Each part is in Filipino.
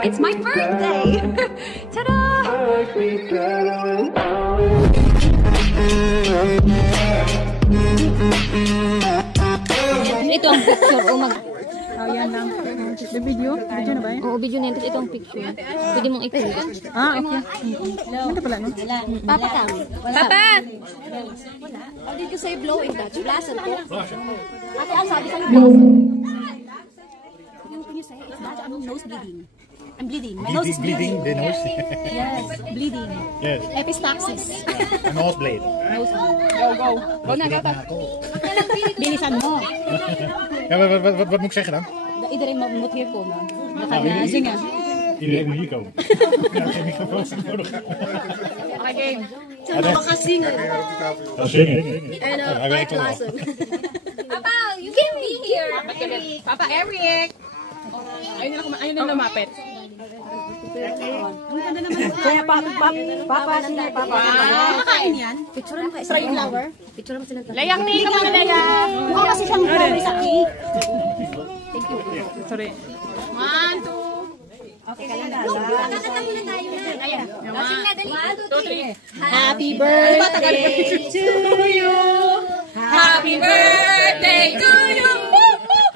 It's my birthday! Ta-da! Ito ang picture. Yan lang. The video? Video na ba yun? Oo, video na yun. Tapos ito ang picture. Pwede mong i-click. Okay. Ganda pala, no? Papa ka. Papa! How did you say blow in Dutch? Blasen to? Ate, ang sabi sa'yo blow. Can you say it's Dutch? I'm nose bleeding. I'm bleeding. My nose is bleeding. The nose? Yes, bleeding. Yes. Epistaxis. Nosebleed. Go. Go na, go. Bilisan mo. Ja, wat moet ik zeggen dan? Iedereen moet hier komen. We gaan zingen. Iedereen moet hier komen. Ja, geen microfoon is nodig. Okay. We gaan zingen. Dat zingen. En uitblazen. Papa, you can be here. Papa Eric. Ayun na lumapit. Kaya papa sila, papa. Kakain yan. Picture mo kayo. Try yung flower. Picture mo sila. Layang ni ka mga layang. Oo, kasi siyang flower sa cake. Thank you. Sorry. 1, 2. Okay, kaya na. Kakanta muna tayo na. Ayan. Lasing na, dali. 1, 2, 3. Happy birthday to you. Happy birthday to you.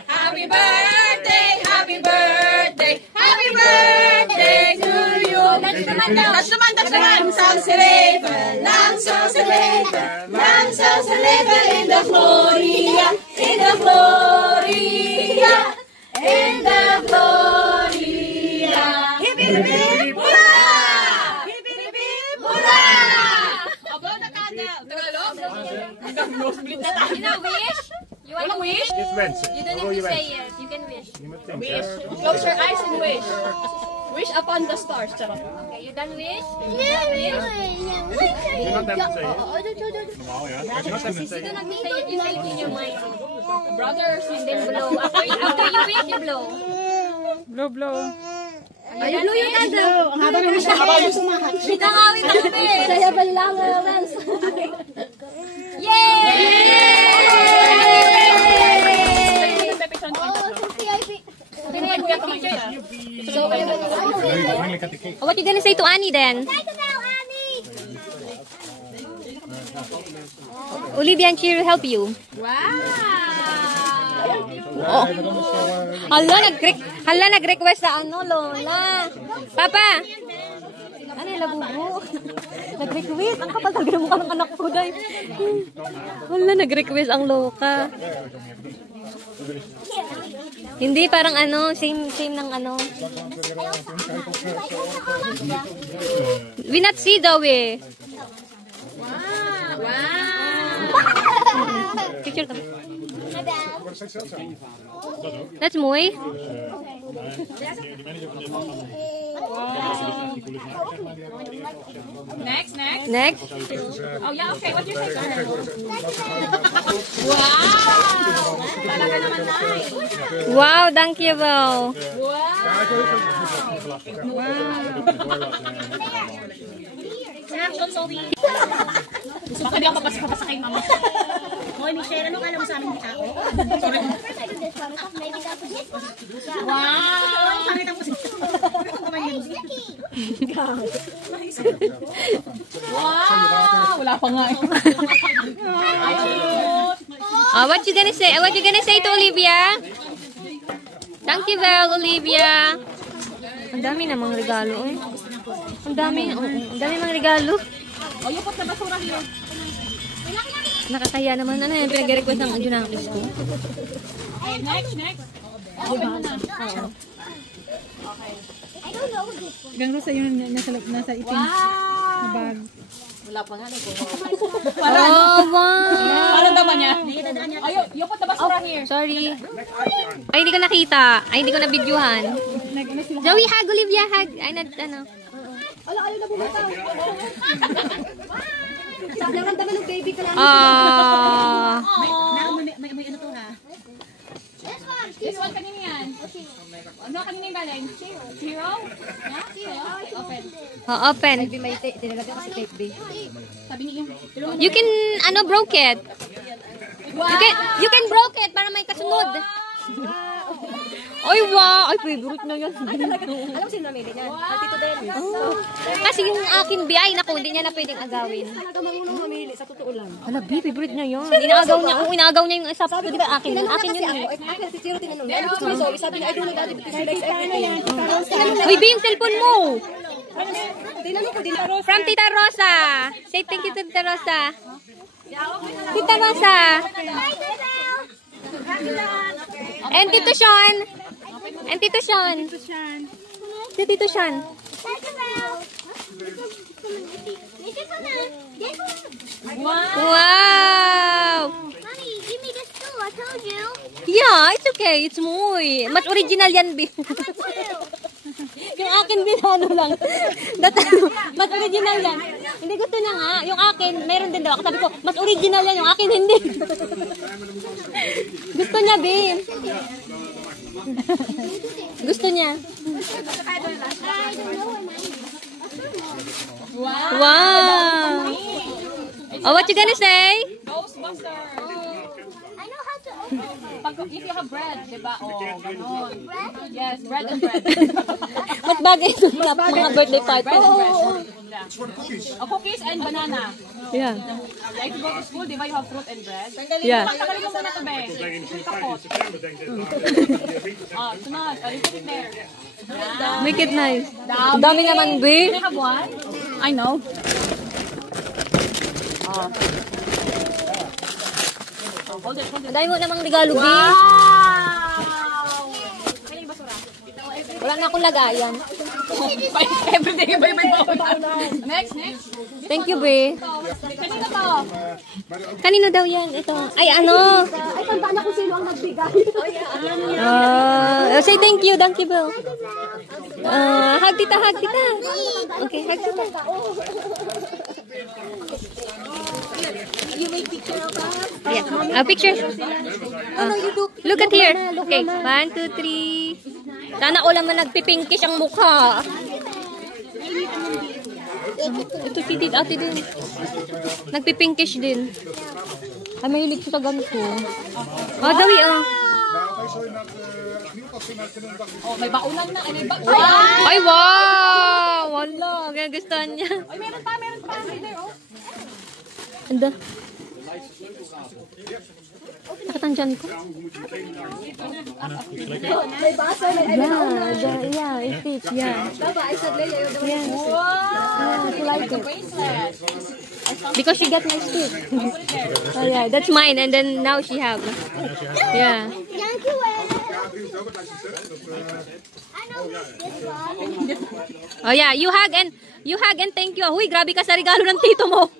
Happy birthday, happy birthday, happy birthday to you. Touch naman. Langsam sa leven, in the Gloria, in the Gloria, in the Gloria. Hip, hip, hip, hurra! Hip, hip, hip, hurra! Abo na candle. Tagalog? Nosebleed na tayo. You know, wish? You want to wish? Dit is wensen. You don't need to say it. You can wish. Wish. Close your eyes and wish. Wish upon the stars. Charot. Okay, you done wish? You're not that to say it. Normaal, ja. Als je not that to say You it. don't need to say it. You say it in your mind. Brother, sister, blow. After you wish, you blow. Blow. Ay, blow yung candle. Ang haba na wish. Dito nga, wait ako, wish. Saya ba lang, Lance? Yay! What you gonna say to Annie then? Olivia and Cheer will help you. Wow! Oh. Hala, nag-request sa Lola. Papa! Ano yung labubo? Nag-request? Ang kapal talaga ng mukha ng anak ko, guys. Hala, nag-request ang loka. Hindi, parang same ng We not see daw eh. Wow! Picture kami. That's Moy. Next. Oh yeah, okay. What do you say? Wow! Talaga naman nice. Wow, thank you, Bo. Baka di ako papasa kay mama. Hoy, Michelle, ano kala mo sa aming tao? Wow! Pakita mo siya. Wow! Wala pa nga eh. What you gonna say? What you gonna say to Olivia? Thank you, Val, Olivia. Ang dami namang regalo. Ang dami mga regalo. O, yupot na basura yun. Nakakaya naman. Ano yan? Pinag-request ng Junakis ko. Okay, next. Okay na. Oo. Okay. Hanggang sa yun, nasa itim na bag. Wala pa nga. Oh, wow. Parang naman niya. Ayaw, you put the basura here. Sorry. Ay, hindi ko nakita. Ay, hindi ko na-videohan. Zoe, hug, Olivia, hug. Ay, ano. Naramdaman ng baby ka lang. Ah. May ano to ha? This one kanina yan. Ano kanina yung galing? Zero? Yeah? Open. Oh, open. May tinalagyan ko sa tape, baby. Sabi niya yung... You can, broke it. You can broke it para may kasunod. Ay, wow. Ay, favorite na yan. Alam mo sino namili niyan? Tito Del. Kasi yung akin, ay, naku, hindi niya na pwedeng agawin. Talaga marunong mamili, sa totoo lang. Hala, favorite niya yun. Inagaw niya yung isa. Di ba akin yun? Akin yun. Akin si Chiro tinanong. Ano gusto mo, Zoe? Sabi niya, I don't know that because she likes everything. Uy, Bi, yung cellphone mo. Tinanong ko din. From Tita Rosa. Say thank you to Tita Rosa. Tita Rosa. And Tito Sean. And Tito Sean. Si Tito Sean. Wow. Mommy, give me this too. I told you. Yeah, it's okay. It's muy. Mas original yan, Bi. Yung akin din ano lang. Mas original yan. Hindi gusto niya nga. Yung akin, meron din daw. Sabi ko, mas original yan. Yung akin hindi. Gusto niya, Bi. Gusto niya. Wow. Oh, what you gonna say? Ghostbuster. I know how to Pag if you have bread, di ba? Oh, ganon. Yes, bread and bread. Mas bagay ito sa mga birthday party. Bread and bread. Yeah. Oh, cookies and banana. Yeah. Like you go to school, di ba you have fruit and bread? Yeah. Tagalin mo muna ito, be. Kapot. Oh, sunod. Oh, you put it there. Make it nice. Ang dami naman, Do Bi. you have one? I know. Oh. Hold it, hold it. Ang dami mo namang regalo, Bi. Wow! Kaya yung basura. Wala na akong lagayan. Everyday, iba yung Next, next. Thank you, Bi. Kanino to? Kanino daw yan? Ito. Ay, ano? Ay, tanda na kung sino ang nagbigay. Say thank you, Bill. Hug tita, hug tita. Okay, hug tita. You make picture of us? Yeah. Picture. Look at here. Okay, 1, 2, 3. Sana all naman nagpipinkish ang mukha. Ito si Tita Ate din. Nagpipinkish din. Ay, mahilig siya sa ganito. Oh, Dawi, oh. Oh, may baunan na. May baunan. Ay, wow! Wala, gugustuhan niya. Ay, meron pa, meron pa. Right there, oh. Anda. Nakatandyan ko. May baso, may Yeah, it is, yeah. Baba, I said, Leia, you're the one. Wow! She like it. Bracelet. Because she got my stick. Oh, yeah, that's mine, and then now she have. Yeah. Thank you, I know this one. Oh, yeah, you hug and thank you. Huy, grabe ka sa regalo ng tito mo.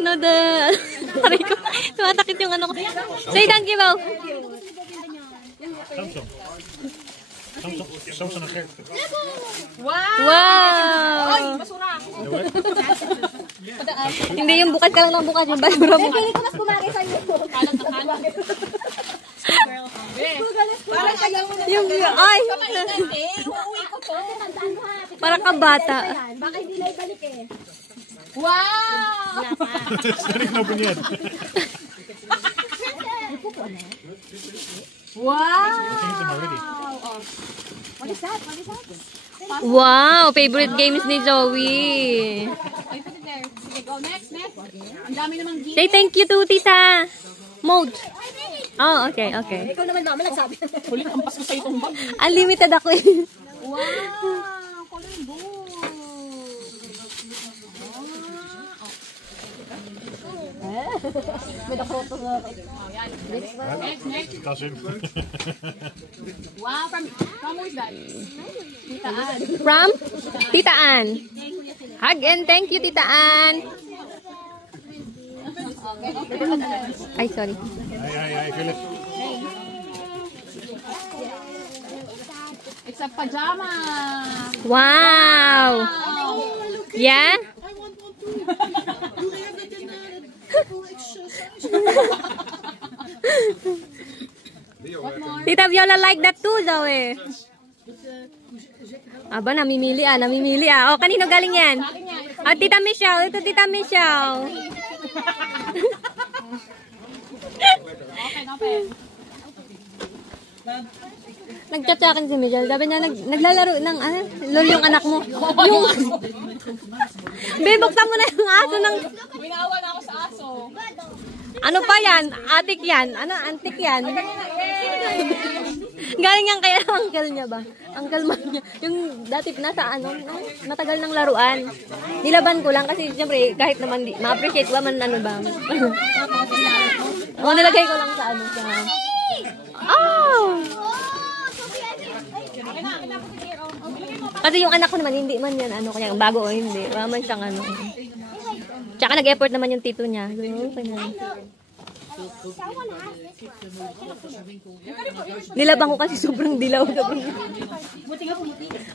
No, Aray ko. Tumatakit yung ano ko. Say thank you, Bao. Samsung en Gert. Wow! Basura. Hindi yung bukas ka lang ng bukas. Yung basura mo. Hindi ko mas kumari sa'yo. Kalat na kalat. Parang ayaw mo na. Yung, ay! Uuwi ko to. Tandaan mo ha. Para ka bata. Baka hindi na ibalik eh. Wow! Staan ik nou benieuwd. Wow! Wow! Favorite games ni Zoe. Ay, put it there. Sige, go. Next, next. Ang dami namang gift. Say thank you to Tita. Mode. Oh, okay, okay. Ikaw naman mama nagsabi. Huli, ampas ko sa itong bag. Unlimited ako eh. Wow! Coloring book. May nakroto na. Cousin. Wow, from who is that? From Tita Ann. Hug and thank you, Tita Ann. Ay, sorry. Ay, Philip. It's a pajama. Wow. Yeah? Tita Viola like that too, Zoe. Aba, namimili ah. O, kanino galing yan? Ah, Tita Michelle. Ito, Tita Michelle. Nagchat-chakin si Michelle. Sabi niya, naglalaro ng, lol yung anak mo. Yung, Be, buksan mo na yung aso ng, Winawa na ako sa aso. ano pa yan? Atik yan? Ano, antik yan? Galing yan kaya uncle niya ba? Uncle man niya. Yung dati nasa matagal ng laruan. Nilaban ko lang kasi siyempre kahit naman ma-appreciate ko man ano ba. O, nilagay ko lang sa sa... Oh! Kasi yung anak ko naman, hindi man yan kaya bago o hindi. Wala man siyang Tsaka nag-effort naman yung tito niya. Nilabang ko kasi sobrang dilaw.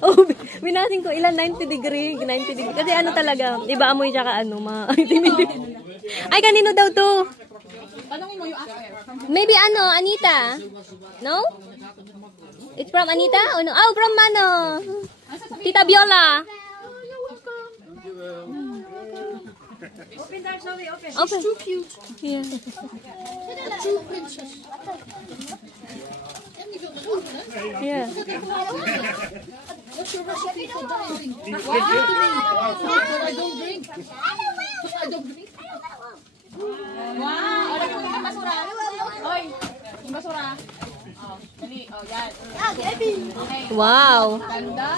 Oh, minasin ko ilan 90 degree. Kasi talaga, iba amoy tsaka Ay, kanino daw to? Tanungin mo yung aso. Maybe Anita? No? It's from Anita? Oh, no? Oh, from Tita Viola. Open that, Zoe, open. Open. Too cute. Yeah. A true princess. Yeah. What's your recipe for dieting? Wow. I don't drink. I don't drink. Wow! O, lagyan mo yung basura. Oy, yung basura. Oh, dali. Oh, yan. Okay. Wow. Ganda.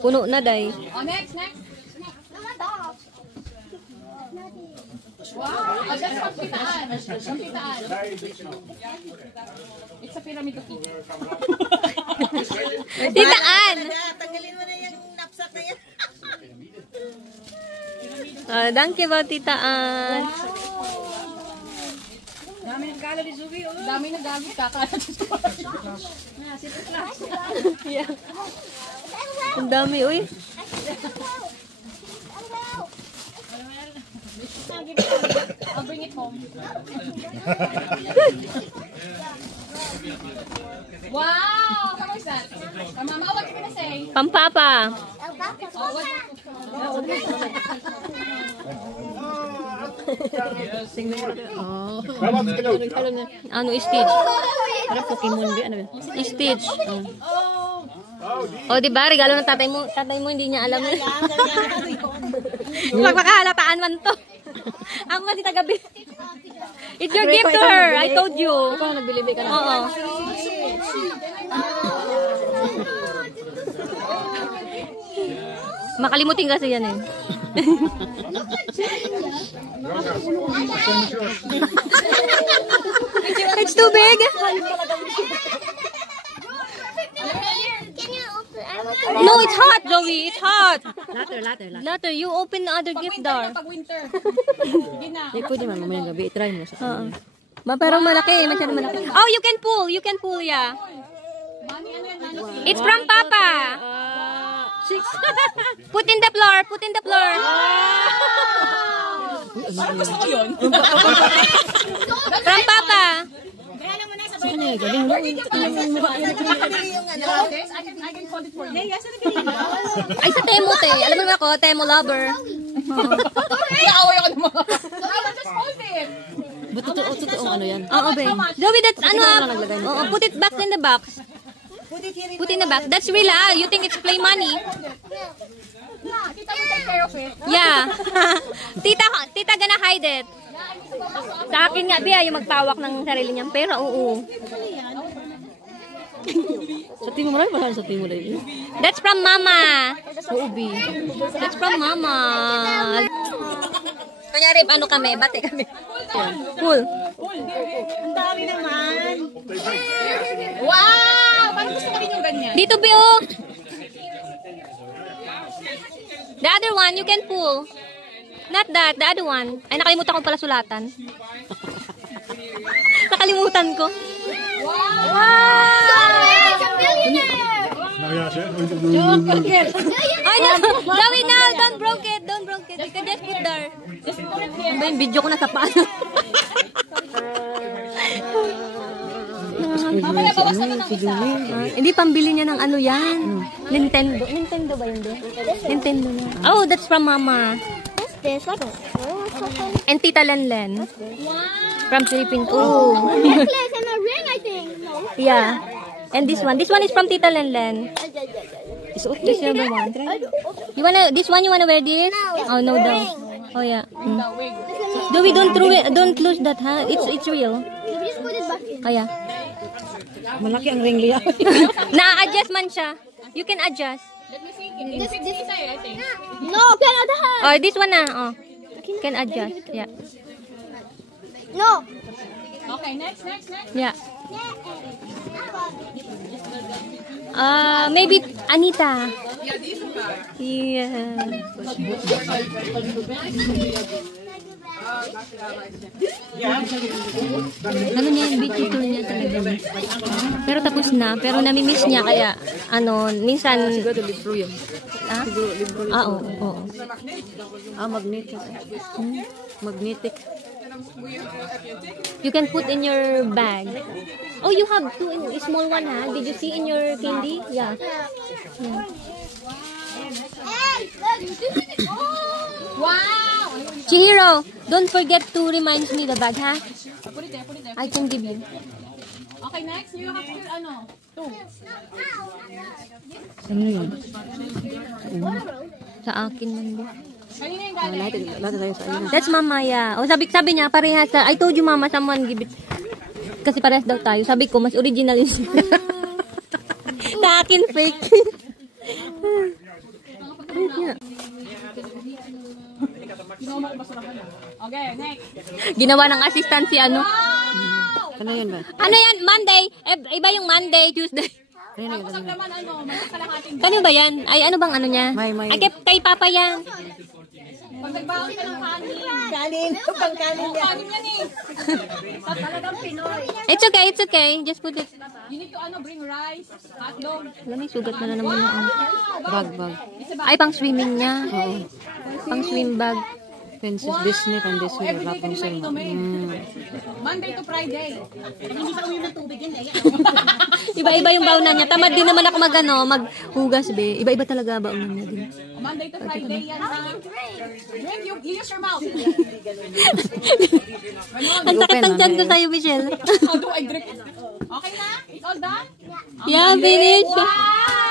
Puno na, day. Oh, next. Wow! Oh, that's pampitaan. It's a pyramid of Egypt. Tita Ann! Tanggalin mo na yung knapsack na yan. Thank you ba, Tita Ann? Dami na gamit. Kakalat. Yeah. Ang dami, uy. I'll bring it home. Wow! How is that? Mama, what you gonna say? Pampapa. Oh, what? Ano, Stitch? Para Pokemon ba? Ano ba? Stitch. Oh, di ba? Regalo ng tatay mo. Tatay mo hindi niya alam. Magpakahalataan man to. Ako kasi tagabi. It's your gift to her. I told you. Ikaw nagbilibi ka na. Oo. Makalimutin kasi yan eh. It's too big. No, it's hot, Joey. It's hot. Later. You open the other gift door. Pag winter. Hindi na. Pwede man mamayang gabi. Try mo sa Pero malaki. Masyado malaki. Oh, you can pull. You can pull, yeah. Mami, ano yan, Mano? It's from Papa. 6. Put in the floor. Gusto ko yun. From Papa. Sino eh? Galing mo. I can hold it for you. Ay, sa Temo, te. Alam mo naman ako, Temo lover. Nag-aaway ako ng mga. I will just hold it. Ba't totoo ano yan? Oo, be. Joey, that's put it back in the box. Put in the box. That's real, You think it's play money? Yeah, tita will take care of it. Yeah. Tita gonna hide it. Sa akin nga, Bea, yung magpawak ng sarili niyang pera, oo. Sa timo marami mahal sa timo dahil. That's from Mama. Ubi. That's from Mama. Kunyari, ano kami, bate kami. Full. Ang dami naman. Wow! Parang gusto ko rin yung ganyan. Dito, Bio. The other one, you can pull. Not that, the other one. Ay, nakalimutan ko pala sulatan. Nakalimutan ko. Ay, no. Gawin na. Don't broke it. Don't broke it. You can just put there. Ano ba yung video ko nasa paano? Hindi, pambili niya ng ano yan. Nintendo. Nintendo ba yun? Nintendo na. Oh, that's from Mama. What's this? I don't know. And Tita Lenlen. From Philippines. Oh. Necklace and a ring, I think. No. Yeah. And this one. This one is from Tita Lenlen. This is the one. You wanna, this one you wanna wear this? Oh, no, daw. Oh, yeah. Do we don't throw it, don't lose that, ha? It's real. We just put it back in. Oh, yeah. Malaki ang ring liya. Na-adjust man siya. You can adjust. No, cannot have. Oh, this one na. Oh. Can adjust. Yeah. No. Okay, next. Yeah. Maybe Anita. Yeah. Ano niya yung beach tour niya talaga. Pero tapos na. Pero namimiss niya kaya ano, minsan... Siguro libro yan. Ah? Ah, oo. Magnetic. Magnetic. You can put in your bag. Oh, you have two in small one, ha? Did you see in your candy? Yeah. Wow. Chihiro, don't forget to remind me the bag, ha? Put it there. I can give you. Okay, next. You have to, ano, 2. Ano yun? Sa akin man din. Kanina yung galing. Lahat tayo sa inyo. That's Mamaya. O sabi niya, parehas sa, I told you mama, someone give it. Kasi parehas daw tayo. Sabi ko, mas original yun. Sa akin, fake. Okay, next. Ginawa ng assistant si ano. Ano yan ba? Ano yan? Monday. Iba yung Monday, Tuesday. Ano yan? Tapos naman, ano, may kalahating. Kanino ba yan? Ay, ano bang ano niya? May. Ay, kay Papa yan. Pag nagbaon ka ng kanin. Kanin. Pangkanin yan. Kanin yan eh. Sa talagang Pinoy. It's okay. Just put it. You need to, ano, bring rice, hotdog. Alam, may sugat na naman yan. Bag. Ay, pang swimming niya. Pang swim bag. Princess Disney, pang Disney. Rapunzel. Monday to Friday. Iba-iba yung baunan niya. Tamad din naman ako maghugas, be. Iba-iba talaga baunan niya din. Monday to Friday yan. Drink, you use your mouth. Ang sakit ng tiyan ko sa'yo, Michelle. How do I drink? Okay na? It's all done? Yeah, finish. Wow!